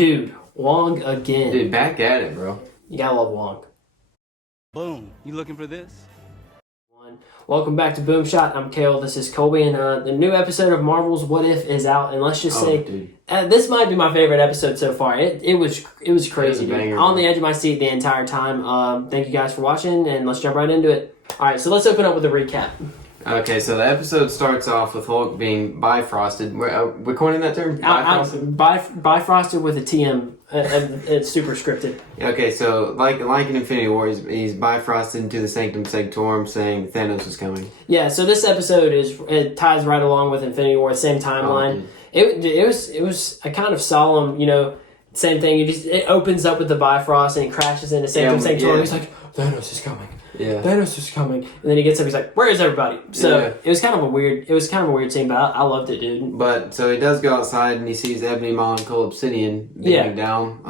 Dude, Wong again. Dude, back at it, bro. You gotta love Wong. Boom. You looking for this? Welcome back to Boom Shot. I'm Kale. This is Colby, and the new episode of Marvel's What If is out. And let's just say, this might be my favorite episode so far. It was crazy, dude. Banger, On the edge of my seat the entire time. Thank you guys for watching, and let's jump right into it. All right, so let's open up with a recap. Okay, so the episode starts off with Hulk being bifrosted. We're coining that term? Bifrosted? Bifrosted with a TM. It's super scripted. Okay, so like in Infinity War, he's bifrosted into the Sanctum Sanctorum saying Thanos is coming. Yeah, so this episode it ties right along with Infinity War, same timeline. It was a kind of solemn, same thing. It opens up with the Bifrost and he crashes into Sanctum Sanctorum. Yeah. He's like, Thanos is coming. Yeah. Thanos is coming. And then he gets up, he's like, where is everybody? So it was kind of a weird scene, but I loved it, dude. But so he does go outside and he sees Ebony Maw and Cold Obsidian beaming down.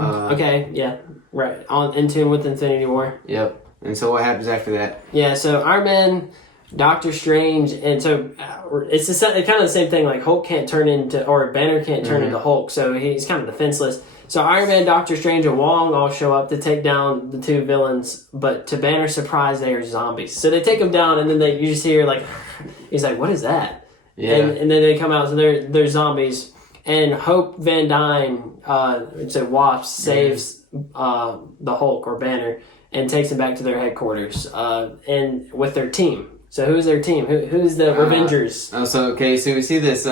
Right. In tune with Infinity War. Yep. And so what happens after that? Yeah, so Iron Man, Doctor Strange, and so it's kind of the same thing. Like Hulk can't turn into, or Banner can't turn into Hulk, so he's kind of defenseless. So Iron Man, Doctor Strange, and Wong all show up to take down the two villains, but to Banner's surprise, they are zombies. So they take them down, and then you just hear he's like, "What is that?" Yeah. And then they come out, so they're zombies. And Hope Van Dyne, Wasp, saves the Hulk or Banner and takes them back to their headquarters, and with their team. So who's their team? Who's the Revengers? So we see this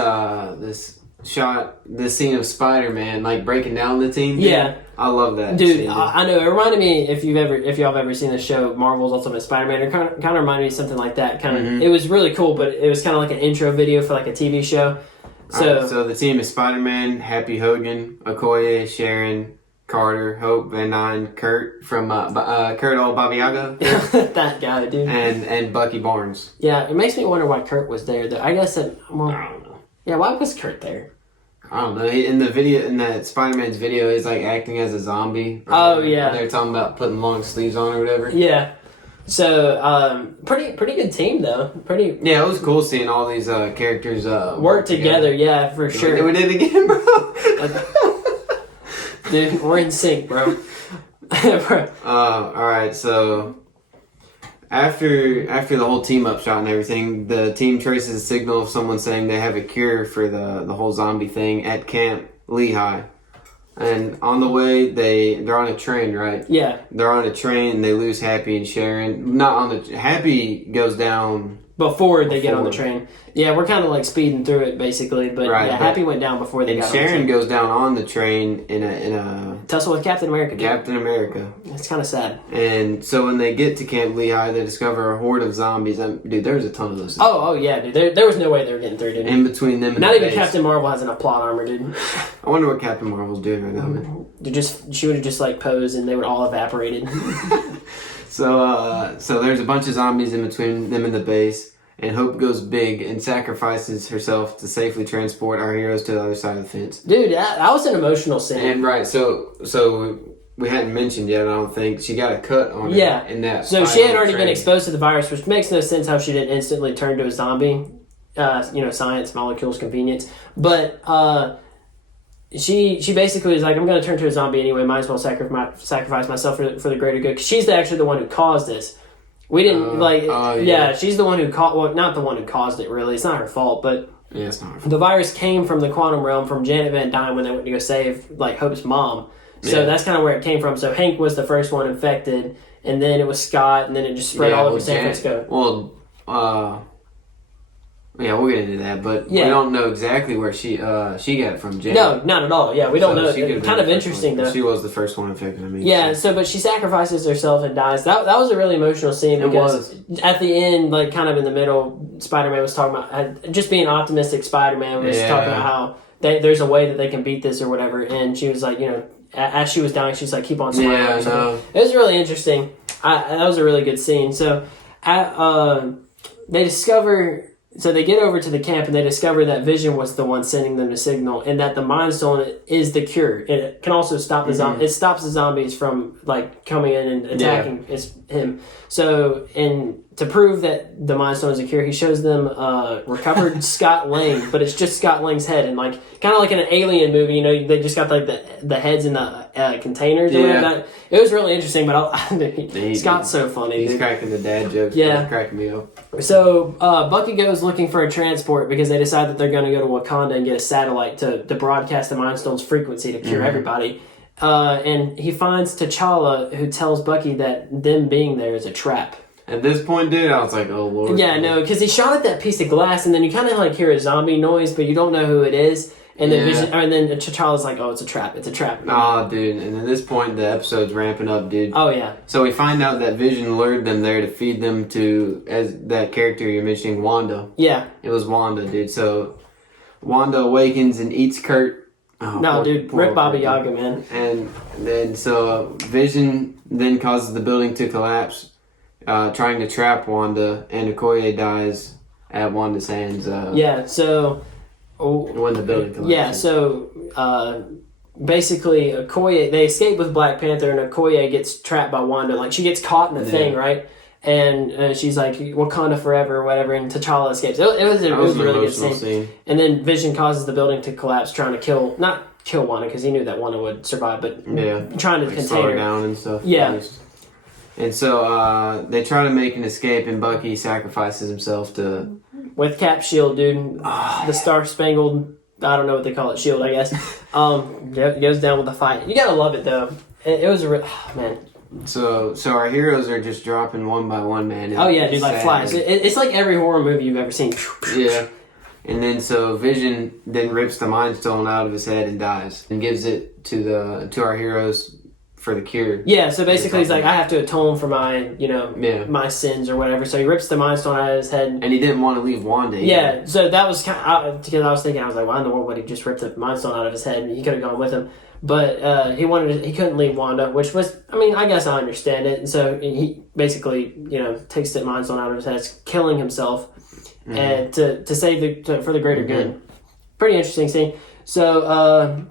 this scene of Spider-Man breaking down the team. Yeah, I love that, dude. I know it reminded me if y'all have ever seen the show Marvel's Ultimate Spider-Man. It kind of reminded me of something like that. It was really cool, but it was kind of like an intro video for like a TV show. So the team is Spider-Man, Happy Hogan, Okoye, Sharon, Carter, Hope, Van Dyne, Kurt from Kurt Old Babiaga. That guy, dude. And Bucky Barnes. Yeah, it makes me wonder why Kurt was there. I guess I don't know. Yeah, why was Kurt there? I don't know. In that Spider-Man's video, he's acting as a zombie. Oh yeah. They're talking about putting long sleeves on or whatever. Yeah. So pretty good team though. Yeah, it was cool seeing all these characters work together. Yeah, for sure. We did it again, bro. Dude, we're in sync, bro. All right, so after the whole team up shot and everything, the team traces a signal of someone saying they have a cure for the whole zombie thing at Camp Lehigh. And on the way, they're on a train, right? Yeah. They're on a train and they lose Happy and Sharon. Happy goes down before they get on the train. Yeah, we're kind of speeding through it basically, but Happy went down before they got on the train. Sharon goes down on the train in a tussle with Captain America. Captain America. It's kind of sad. And so when they get to Camp Lehigh, they discover a horde of zombies. And dude, there's a ton of those. Oh yeah, dude. There was no way they were getting through, dude. In between them and not even Captain Marvel has enough plot armor, dude. I wonder what Captain Marvel's doing right now, man. She would have just posed and they would all evaporated. So there's a bunch of zombies in between them and the base. And Hope goes big and sacrifices herself to safely transport our heroes to the other side of the fence. Dude, that was an emotional scene. And so we hadn't mentioned yet, I don't think, she got a cut on her in that. So she had already been exposed to the virus, which makes no sense how she didn't instantly turn to a zombie. Science, molecules, convenience. But she basically was like, I'm going to turn to a zombie anyway, might as well sacrifice myself for the greater good. Because she's actually the one who caused this. We didn't she's the one who not the one who caused it really. It's not her fault, but it's not her fault. The virus came from the quantum realm from Janet Van Dyne when they went to go save Hope's mom. So that's kind of where it came from. So Hank was the first one infected, and then it was Scott, and then it just spread all over San Francisco. We'll get into that, but we don't know exactly where she got it from. Janet. No, not at all. Yeah, we don't know. It's kind of interesting though. She was the first one infected. But she sacrifices herself and dies. That was a really emotional scene because at the end, kind of in the middle, Spider-Man was talking about just being optimistic. Spider-Man was talking about how there's a way that they can beat this or whatever, and she was like, as she was dying, she's like, keep on smiling. Yeah, I know. It was really interesting. That was a really good scene. So, they discover. So they get over to the camp and they discover that Vision was the one sending them the signal, and that the Mind Stone is the cure. It can also stop the zombies. It stops the zombies from coming in and attacking him. So, and to prove that the Mind Stone is a cure, he shows them recovered Scott Lang, but it's just Scott Lang's head, and like kind of like in an Alien movie, you know, they just got like the heads in the containers. Or whatever. It was really interesting, but Scott's so funny. He's cracking the dad jokes. Yeah, cracking me up. So Bucky goes looking for a transport because they decide that they're going to go to Wakanda and get a satellite to broadcast the Mind Stone's frequency to cure everybody. And he finds T'Challa, who tells Bucky that them being there is a trap. At this point, dude, I was like, oh, Lord. Yeah, no, because he shot at that piece of glass, and then you kind of like hear a zombie noise, but you don't know who it is. And then and then T'Challa's like, oh, it's a trap. It's a trap. Oh, dude. And at this point, the episode's ramping up, dude. Oh, yeah. So we find out that Vision lured them there to feed them to, as that character you're mentioning, Wanda. Yeah. It was Wanda, dude. So Wanda awakens and eats Kurt. Oh, no, dude. Rip Baba Yaga, man. And then, so Vision then causes the building to collapse, trying to trap Wanda, and Okoye dies at Wanda's hands. So... when the building collapses. Yeah, so basically Okoye, they escape with Black Panther, and Okoye gets trapped by Wanda. Like, she gets caught in the thing, right? And she's like, Wakanda forever or whatever, and T'Challa escapes. It was a really good scene. And then Vision causes the building to collapse, trying to not kill Wanda, because he knew that Wanda would survive, but trying to contain slow her down and stuff. Yeah. And so they try to make an escape, and Bucky sacrifices himself to... With Cap shield, dude. The Star Spangled, I don't know what they call it, shield, I guess. Goes down with the fight. You gotta love it, though. It was a real... man. So our heroes are just dropping one by one, man. Oh, yeah, dude, like flies. It's like every horror movie you've ever seen. Yeah. And then so Vision then rips the Mind Stone out of his head and dies. And gives it to our heroes for the cure. Yeah, so basically he's like, I have to atone for my, my sins or whatever. So he rips the Mind Stone out of his head. And he didn't want to leave Wanda either. Yeah, so that was kind of, because I was thinking, I was like, why in the world would he just rip the Mind Stone out of his head? And he could have gone with him. But he couldn't leave Wanda, which was, I guess I understand it. And so he basically, takes the Mind Stone out of his head, killing himself and to save for the greater good. Pretty interesting scene. So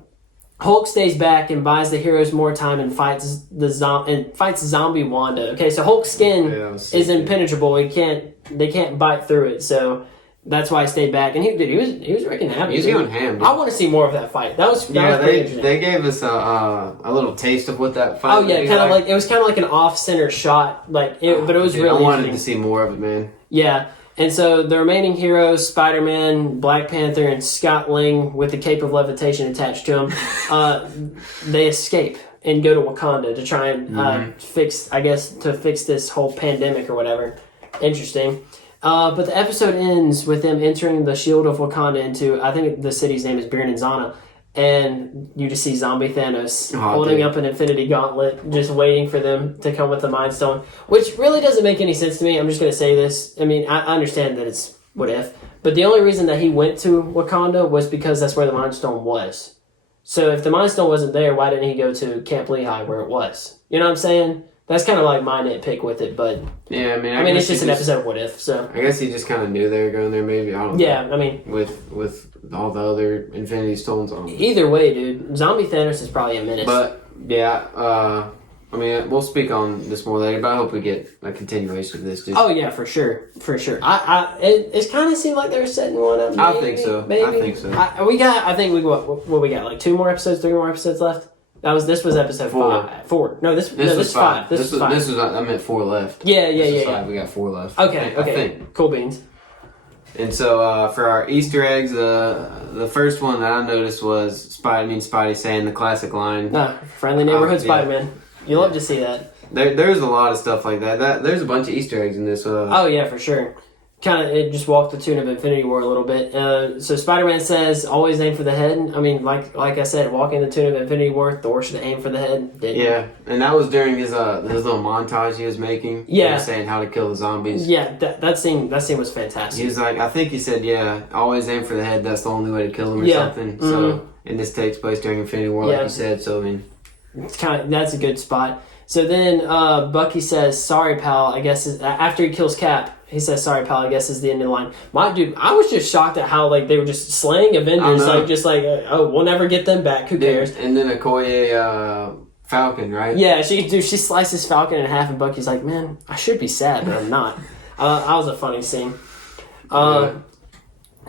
Hulk stays back and buys the heroes more time and fights zombie Wanda. Okay, so Hulk's skin is impenetrable. They can't bite through it. So that's why I stayed back. And he was wreaking havoc. He was going ham. Dude. I want to see more of that fight. That was pretty interesting. They gave us a little taste of what that fight. Oh yeah, kind of like it was kind of like an off-center shot, but it was really. I wanted to see more of it, man. Yeah. And so the remaining heroes, Spider-Man, Black Panther, and Scott Lang with the cape of levitation attached to him, they escape and go to Wakanda to try and fix this whole pandemic or whatever. Interesting. But the episode ends with them entering the shield of Wakanda into, I think the city's name is Birnin-Zana. And you just see zombie Thanos holding up an infinity gauntlet, just waiting for them to come with the Mind Stone, which really doesn't make any sense to me. I'm just going to say this. I mean, I understand that it's what if, but the only reason that he went to Wakanda was because that's where the Mind Stone was. So if the Mind Stone wasn't there, why didn't he go to Camp Lehigh where it was? You know what I'm saying? That's kind of like my nitpick with it, but yeah, I mean, it's just an episode of What If. So I guess he just kind of knew they were going there. Maybe I don't know. Yeah, I mean, with all the other Infinity Stones on. Either way, dude, Zombie Thanos is probably a menace. But yeah, I mean, we'll speak on this more later. But I hope we get a continuation of this, dude. Oh yeah, for sure. It kind of seemed like they were setting one up. Maybe, I think so. Maybe. I think so. We got like 2 more episodes, 3 more episodes left. This was episode 4. No, this was 5. This was 5. I meant 4 left. Yeah. 5. We got 4 left. Okay. I think. Cool beans. And so for our Easter eggs, the first one that I noticed was Spidey saying the classic line. Friendly neighborhood Spider-Man. You love to see that. There's a lot of stuff like that. There's a bunch of Easter eggs in this. Oh yeah, for sure. It just walked the tune of Infinity War a little bit. So Spider-Man says, always aim for the head. I mean, like I said, walking the tune of Infinity War, Thor should aim for the head. Yeah, and that was during his little montage he was making. Yeah. He was saying how to kill the zombies. Yeah, that scene was fantastic. He was like, I think he said, always aim for the head. That's the only way to kill him or something. Mm-hmm. So, and this takes place during Infinity War, like you said. So, I mean, that's a good spot. So then Bucky says, sorry, pal, I guess, after he kills Cap, he says, sorry, pal, I guess is the end of the line. My dude, I was just shocked at how they were just slaying Avengers, we'll never get them back, who cares? And then Okoye Falcon, right? Yeah, she slices Falcon in half, and Bucky's like, man, I should be sad, but I'm not. That was a funny scene.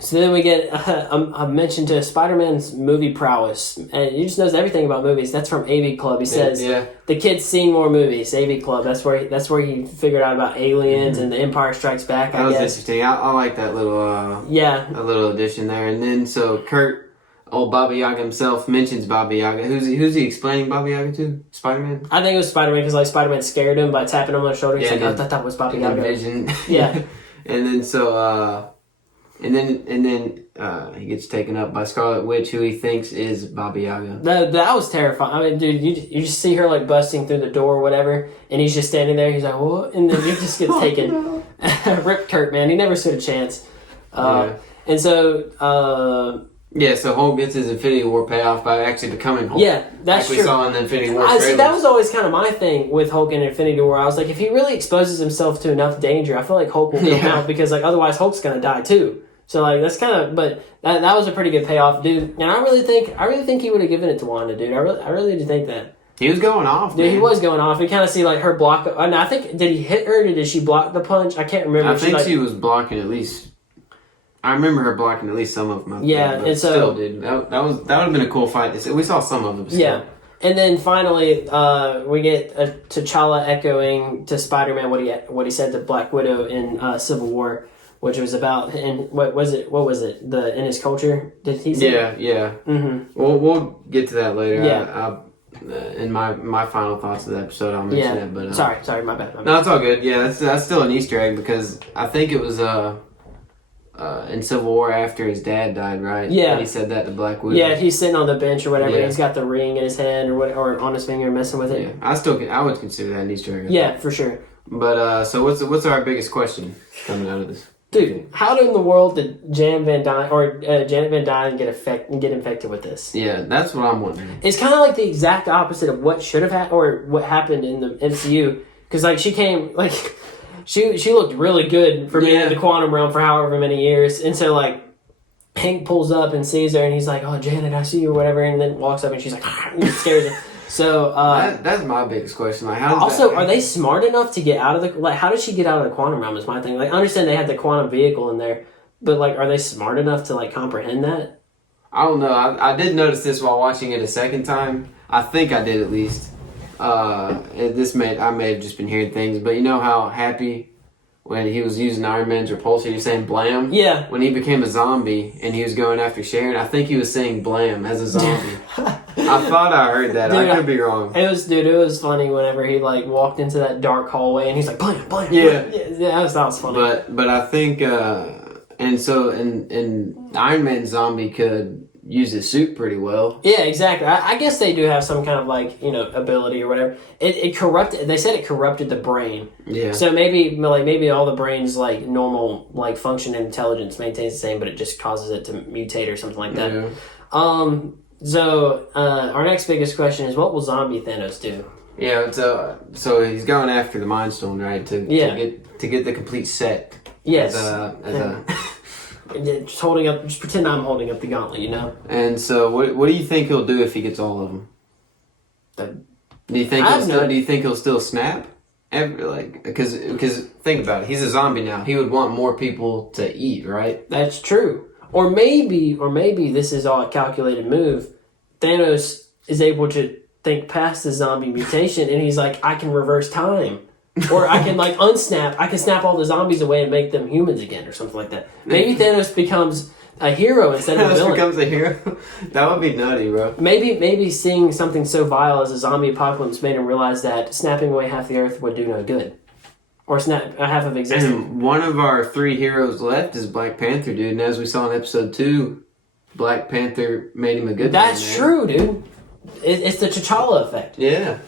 So then we get a mention to Spider-Man's movie prowess. And he just knows everything about movies. That's from AV Club. He says, the kid's seen more movies. AV Club. That's where he figured out about aliens and the Empire Strikes Back, I guess. That was interesting. I like that little a little addition there. And then so Kurt, old Baba Yaga himself, mentions Baba Yaga. Who's he explaining Baba Yaga to? Spider-Man? I think it was Spider-Man because like Spider-Man scared him by tapping him on the shoulder. He's like, I thought that was Baba Yaga. Vision. Yeah. And then so And then he gets taken up by Scarlet Witch, who he thinks is Baba Yaga. That was terrifying. I mean, dude, you just see her like busting through the door or whatever, and he's just standing there. He's like, "What?" And then he just gets taken. Rip Kurt, man. He never stood a chance. And so. So Hulk gets his Infinity War payoff by actually becoming Hulk. Yeah, that's true. Like we saw in the Infinity War See, that was always kind of my thing with Hulk and Infinity War. I was like, if he really exposes himself to enough danger, I feel like Hulk will come out because like otherwise Hulk's gonna die too. So like that's kind of, but that was a pretty good payoff, dude. And I really think he would have given it to Wanda, dude. I really do think that. He was going off, dude. Man. He was going off. We kind of see like her block. And I think did he hit her? Or did she block the punch? I can't remember. I think she was blocking at least. I remember her blocking at least some of them. Yeah, and so still, dude, that would have been a cool fight. We saw some of them. Still. Yeah. And then finally, we get T'Challa echoing to Spider-Man what he said to Black Widow in Civil War, which was about and what was it? In his culture? Did he say? Yeah. Mm-hmm. We'll get to that later. Yeah. In my final thoughts of the episode, I'll mention that. But sorry, my bad. No, it's all good. Yeah, that's still an Easter egg because I think it was in Civil War after his dad died, right? Yeah. And he said that to Black Widow. Yeah, he's sitting on the bench or whatever. Yeah. And he's got the ring in his hand or on his finger, messing with it. Yeah, I would consider that an Easter egg. Yeah, for sure. But so what's our biggest question coming out of this? Dude, how in the world did Janet Van Dyne get infected with this? Yeah, that's what I'm wondering. It's kind of like the exact opposite of what should have happened or what happened in the MCU. Because like she came like. She looked really good for being in the quantum realm for however many years. And so, like, Hank pulls up and sees her, and he's like, oh, Janet, I see you, or whatever, and then walks up, and she's like, and scares him. So, that's my biggest question. Like, are they smart enough to get out of the, like, how did she get out of the quantum realm is my thing. Like, I understand they had the quantum vehicle in there, but, like, are they smart enough to, like, comprehend that? I don't know. I did notice this while watching it a second time. I think I did at least. I may have just been hearing things, but you know how Happy, when he was using Iron Man's repulsor, he was saying blam? Yeah. When he became a zombie and he was going after Sharon, I think he was saying blam as a zombie. I thought I heard that. Dude, I could be wrong. It was funny whenever he like walked into that dark hallway and he's like blam, blam. Yeah. That was funny. But I think and so in Iron Man zombie could use his suit pretty well. Yeah, exactly. I guess they do have some kind of like ability or whatever. It corrupted. They said it corrupted the brain. Yeah. So maybe all the brain's like normal like function and intelligence maintains the same, but it just causes it to mutate or something like that. Yeah. So our next biggest question is, what will zombie Thanos do? Yeah. So he's going after the Mind Stone, right? To get the complete set. Yes. Just pretend I'm holding up the gauntlet, And so, what do you think he'll do if he gets all of them? Do you think he'll still snap? Because think about it, he's a zombie now. He would want more people to eat, right? That's true. Or maybe this is all a calculated move. Thanos is able to think past the zombie mutation, and he's like, I can reverse time. Or I can unsnap. I can snap all the zombies away and make them humans again, or something like that. Maybe Thanos becomes a hero instead of a villain. Thanos becomes a hero. That would be nutty, bro. Maybe seeing something so vile as a zombie apocalypse made him realize that snapping away half the Earth would do no good, or snap half of existence. And one of our 3 heroes left is Black Panther, dude. And as we saw in episode 2, Black Panther made him a good. That's true, dude. It's the T'Challa effect. Yeah,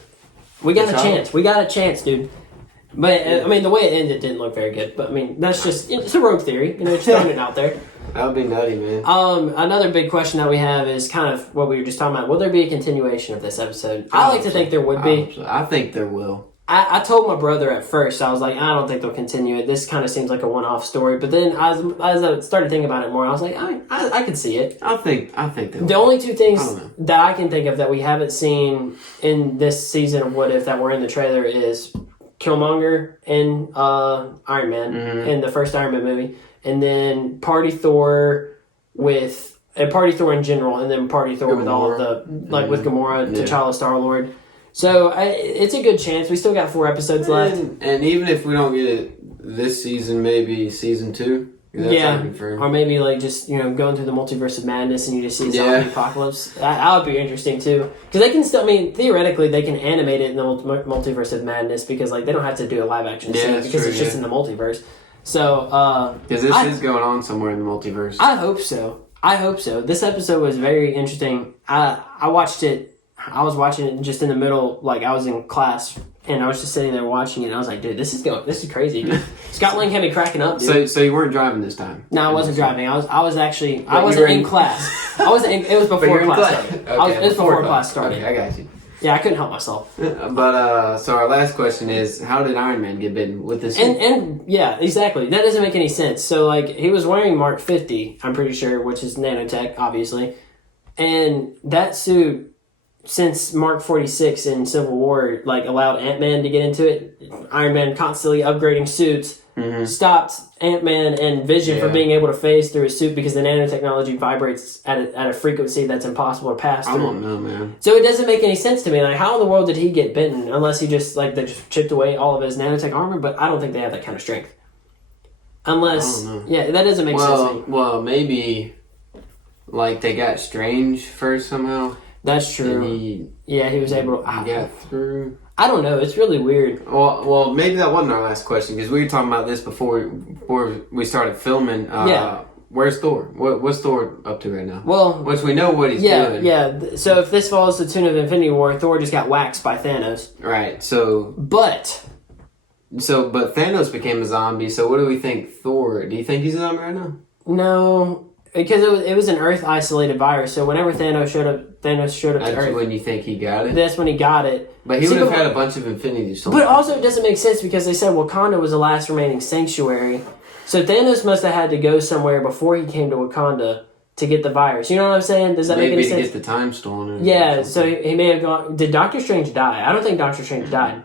we got a chance. We got a chance, dude. But, I mean, the way it ended didn't look very good. But, I mean, that's just, it's a rogue theory. Just throwing it out there. That would be nutty, man. Another big question that we have is kind of what we were just talking about. Will there be a continuation of this episode? I like to think there would be. I think there will. I told my brother at first, I was like, I don't think they'll continue it. This kind of seems like a one-off story. But then as I started thinking about it more, I was like, I can see it. I think they will. The only 2 things that I can think of that we haven't seen in this season of What If that were in the trailer is Killmonger in Iron Man in the first Iron Man movie, and then Party Thor with Party Thor in general, and then Party Thor with all of the with Gamora, T'Challa, Star Lord. So it's a good chance. We still got 4 episodes left, and even if we don't get it this season, maybe season 2. Or maybe just going through the multiverse of madness and you just see a zombie apocalypse. That would be interesting too, because they can still. I mean, theoretically, they can animate it in the multiverse of madness because they don't have to do a live action scene because it's just in the multiverse. So because this is going on somewhere in the multiverse. I hope so. This episode was very interesting. I watched it. I was watching it just in the middle, I was in class. And I was just sitting there watching it, and I was like, dude, this is crazy, dude. Scott Lang had me cracking up, dude. So you weren't driving this time? No, I wasn't driving. I wasn't in class. It was before class started. Okay, it was before class started. Okay, I got you. Yeah, I couldn't help myself. But, so our last question is, how did Iron Man get bitten with this suit? And yeah, exactly. That doesn't make any sense. So, he was wearing Mark 50, I'm pretty sure, which is nanotech, obviously. And that suit, since Mark 46 in Civil War, allowed Ant-Man to get into it, Iron Man constantly upgrading suits, stopped Ant-Man and Vision from being able to phase through his suit because the nanotechnology vibrates at a frequency that's impossible to pass through. I don't know, man. So it doesn't make any sense to me. How in the world did he get bitten? Unless he just, they just chipped away all of his nanotech armor, but I don't think they have that kind of strength. Unless, that doesn't make sense to me. Well, maybe, they got Strange first somehow. That's true. He was able to... He got through... I don't know. It's really weird. Well, maybe that wasn't our last question, because we were talking about this before we started filming. Where's Thor? What's Thor up to right now? Well... Which we know what he's doing. Yeah. So if this follows the tune of Infinity War, Thor just got waxed by Thanos. Right, so... But Thanos became a zombie, so what do we think Thor... Do you think he's a zombie right now? No... Because it was an Earth isolated virus, so whenever Thanos showed up to Earth. That's when you think he got it? That's when he got it. But he would have had a bunch of Infinity Stones. But also it doesn't make sense because they said Wakanda was the last remaining sanctuary. So Thanos must have had to go somewhere before he came to Wakanda to get the virus. You know what I'm saying? Does that make any sense? Maybe to get the time stone. Yeah, so he may have gone... Did Doctor Strange die? I don't think Doctor Strange died.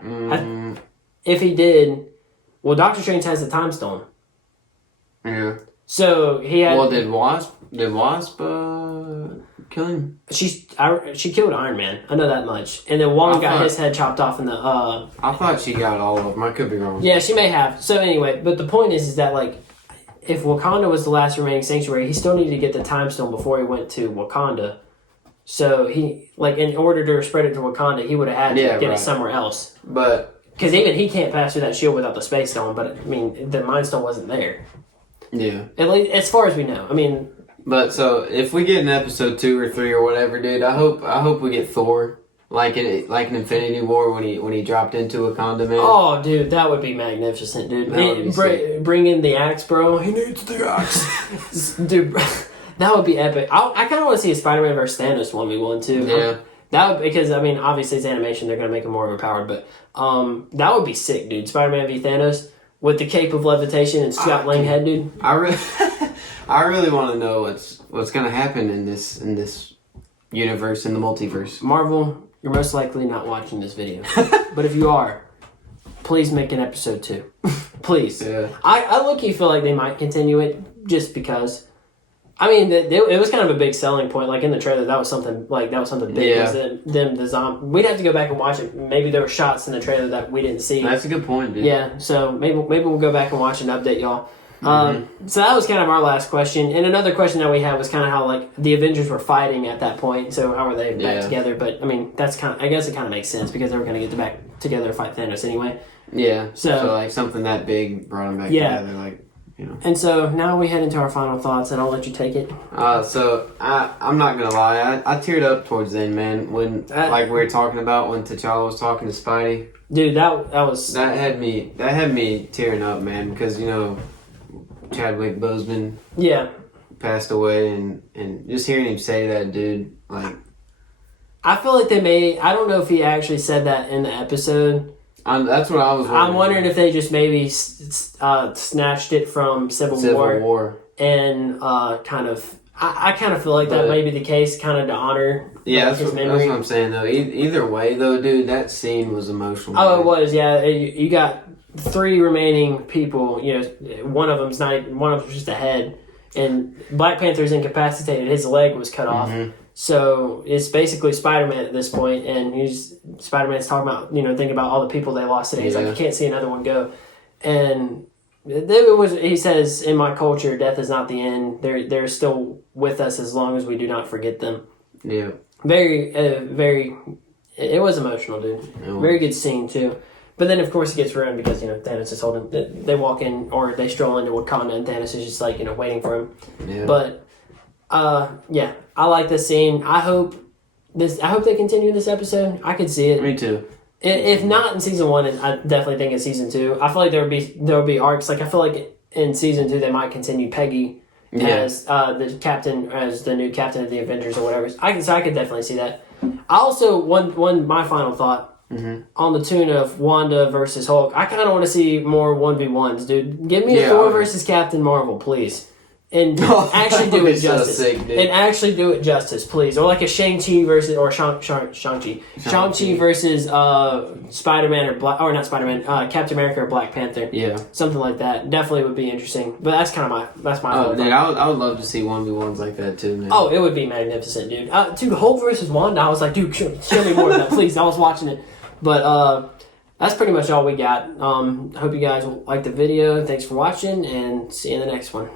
If he did... Well, Doctor Strange has the time stone. Yeah. So he had... Well, did Wasp kill him? She killed Iron Man. I know that much. And then Wong got his head chopped off in the... I thought she got all of them. I could be wrong. Yeah, she may have. So anyway, but the point is that, if Wakanda was the last remaining sanctuary, he still needed to get the time stone before he went to Wakanda. So he, in order to spread it to Wakanda, he would have had to get it somewhere else. But... Because even he can't pass through that shield without the space stone, but, the Mind Stone wasn't there. Yeah. At least, as far as we know. But so if we get an episode 2 or 3 or whatever, dude, I hope we get Thor like in Infinity War when he dropped into Wakanda, man. Oh, dude, that would be magnificent, dude. Bring in the axe, bro. He needs the axe, dude. That would be epic. I kind of want to see a Spider-Man versus Thanos 1v1 too. Yeah. That would, because obviously it's animation, they're gonna make him more overpowered, but that would be sick, dude. Spider-Man v Thanos. With the cape of levitation and Scott Lang head, dude. I really want to know what's going to happen in this universe, in the multiverse. Marvel, you're most likely not watching this video. But if you are, please make an episode 2. Please. Yeah. I low-key feel like they might continue it just because. It was kind of a big selling point. In the trailer, that was something big. Yeah. Was the zombie. We'd have to go back and watch it. Maybe there were shots in the trailer that we didn't see. That's a good point, dude. Yeah. So maybe we'll go back and watch and update y'all. So that was kind of our last question. And another question that we had was kind of how the Avengers were fighting at that point. So how were they back together? But that's I guess it kind of makes sense because they were going to get back together to fight Thanos anyway. Yeah. So something that big brought them back together. And so now we head into our final thoughts, and I'll let you take it. So I'm not gonna lie, I teared up towards the end, man. When we were talking about when T'Challa was talking to Spidey, dude, that had me tearing up, man, because Chadwick Boseman passed away, and just hearing him say that, dude, I feel like I don't know if he actually said that in the episode. That's what I was wondering. I'm wondering if they just maybe snatched it from Civil War. And kind of... I kind of feel like that may be the case, kind of to honor that's his what, memory. that's what I'm saying, though. Either way, though, dude, that scene was emotional. Oh, it was, yeah. You got 3 remaining people. You know, one of them's just a head, and Black Panther's incapacitated. His leg was cut off. So it's basically Spider-Man at this point, and Spider-Man's talking about, thinking about all the people they lost today. He's like, you can't see another one go. And he says, in my culture, death is not the end. They're still with us as long as we do not forget them. Yeah. Very, it was emotional, dude. Very good scene, too. But then, of course, it gets ruined because, Thanos is holding, they walk in, or they stroll into Wakanda, and Thanos is just like, waiting for him. Yeah. But, yeah, I like this scene. I hope they continue this episode. I could see it. Me too. If not in season 1, I definitely think in season 2. I feel like there would be arcs. Like, I feel like in season 2 they might continue Peggy as the captain, as the new captain of the Avengers or whatever. I could definitely see that. I also my final thought on the tune of Wanda versus Hulk. I kind of want to see more 1v1s, dude. Give me a Thor versus Captain Marvel, please. And actually do it justice. So sick, and actually do it justice, please. Or like a Shang-Chi versus, or Shang-Chi versus Spider-Man not Spider-Man, Captain America or Black Panther. Yeah. Something like that. Definitely would be interesting. But that's kind of my Oh, dude, I would love to see 1v1s like that too, man. Oh, it would be magnificent, dude. Dude, Hulk versus Wanda, I was like, dude, show me more of that, please. I was watching it. But that's pretty much all we got. I hope you guys liked the video. Thanks for watching, and see you in the next one.